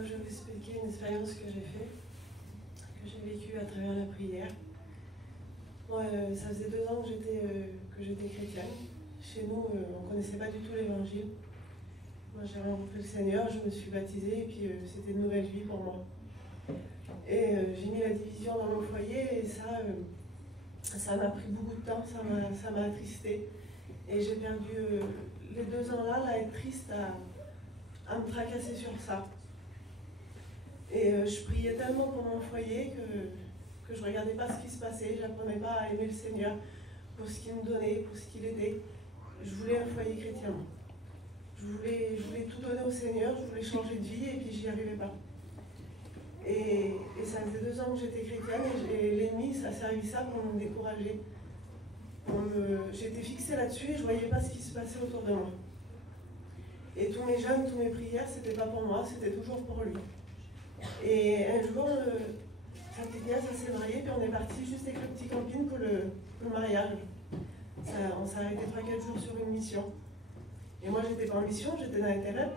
Moi, je vais vous expliquer une expérience que j'ai faite, que j'ai vécue à travers la prière. Moi, ça faisait 2 ans que j'étais chrétienne. Chez nous, on ne connaissait pas du tout l'évangile. Moi, j'ai rencontré le Seigneur, je me suis baptisée, et puis c'était une nouvelle vie pour moi. Et j'ai mis la division dans mon foyer, et ça m'a pris beaucoup de temps, ça m'a attristée. Et j'ai perdu les 2 ans là, à être triste, à me tracasser sur ça. Et je priais tellement pour mon foyer que je ne regardais pas ce qui se passait, je n'apprenais pas à aimer le Seigneur pour ce qu'il me donnait, pour ce qu'il était. Je voulais un foyer chrétien. Je voulais tout donner au Seigneur, je voulais changer de vie, et puis j'y arrivais pas. Et ça faisait 2 ans que j'étais chrétienne, et l'ennemi, ça a servi ça pour me décourager. J'étais fixée là-dessus et je ne voyais pas ce qui se passait autour de moi. Et tous mes jeûnes, toutes mes prières, c'était pas pour moi, c'était toujours pour lui. Et un jour, sa petite nièce s'est mariée, puis on est parti juste avec le petit camping pour le mariage. On s'est arrêté 3-4 jours sur une mission. Et moi, j'étais pas en mission, j'étais dans l'intérim.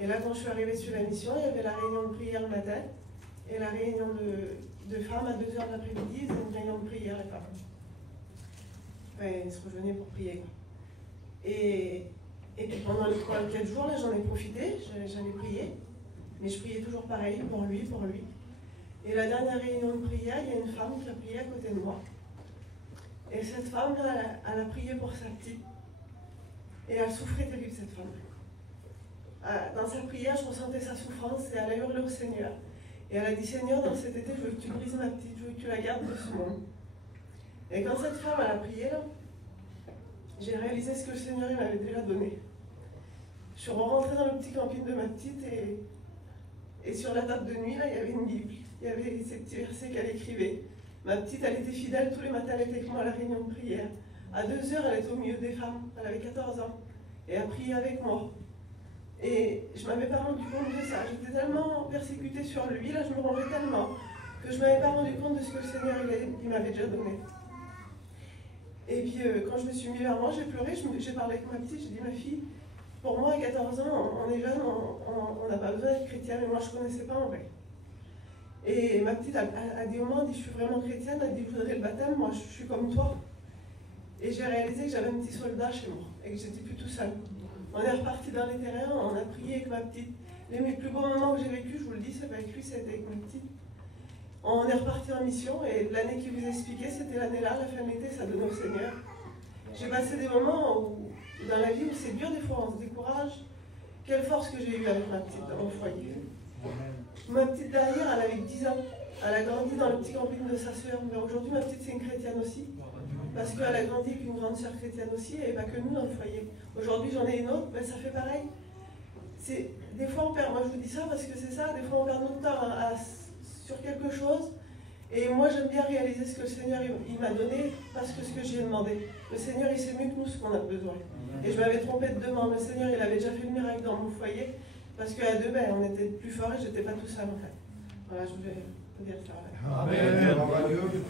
Et là, quand je suis arrivée sur la mission, il y avait la réunion de prière le matin et la réunion de femmes à 2h de l'après-midi. C'est une réunion de prière, les femmes. Enfin, ils se rejoignaient pour prier. Et puis pendant les 3-4 jours, là, j'en ai profité, j'en ai prié. Mais je priais toujours pareil, pour lui, pour lui. Et la dernière réunion de prière, il y a une femme qui a prié à côté de moi. Et cette femme, elle a prié pour sa petite. Et elle souffrait terrible, cette femme. Dans sa prière, je ressentais sa souffrance et elle a hurlé au Seigneur. Et elle a dit, Seigneur, dans cet été, je veux que tu brises ma petite, je veux que tu la gardes de ce monde. Et quand cette femme, elle a prié, là, j'ai réalisé ce que le Seigneur m'avait déjà donné. Je suis rentrée dans le petit camping de ma petite et sur la table de nuit, là, il y avait une Bible. Il y avait ces petits versets qu'elle écrivait. Ma petite, elle était fidèle, tous les matins, elle était avec moi à la réunion de prière. À 2h, elle était au milieu des femmes, elle avait 14 ans, et elle priait avec moi. Et je ne m'avais pas rendu compte de ça. J'étais tellement persécutée sur lui, là, je me rangeais tellement, que je ne m'avais pas rendu compte de ce que le Seigneur il m'avait déjà donné. Et puis, quand je me suis mis vers moi, j'ai pleuré, j'ai parlé avec ma petite, j'ai dit, ma fille, pour moi, à 14 ans, on est jeune, on n'a pas besoin d'être chrétien, mais moi, je ne connaissais pas en vrai. Et ma petite a dit au moment, elle dit, je suis vraiment chrétienne, elle dit, je voudrais le baptême, moi, je suis comme toi. Et j'ai réalisé que j'avais un petit soldat chez moi, et que j'étais plus tout seul. On est reparti dans les terrains, on a prié avec ma petite. Mes plus beaux moments que j'ai vécu, je vous le dis, c'est pas avec lui, c'était avec ma petite. On est reparti en mission, et l'année qui vous expliquait, c'était l'année-là, la fin de l'été, ça donnait au Seigneur. J'ai passé des moments dans la vie où c'est dur, des fois on se décourage. Quelle force que j'ai eue avec ma petite dans mon foyer. Ma petite derrière, elle avait 10 ans. Elle a grandi dans le petit camping de sa sœur. Mais aujourd'hui, ma petite, c'est une chrétienne aussi. Parce qu'elle a grandi avec une grande sœur chrétienne aussi, et pas que nous dans le foyer. Aujourd'hui, j'en ai une autre, ben, ça fait pareil. Des fois, on perd, moi je vous dis ça parce que c'est ça, des fois on perd notre temps sur quelque chose. Et moi, j'aime bien réaliser ce que le Seigneur il m'a donné, parce que ce que j'ai demandé. Le Seigneur, il sait mieux que nous ce qu'on a besoin. Et je m'avais trompée de demande. Le Seigneur, il avait déjà fait le miracle dans mon foyer, parce qu'à deux, ben, on était plus forts et je n'étais pas tout seul en fait. Voilà, je voulais vous dire ça. Amen. Amen.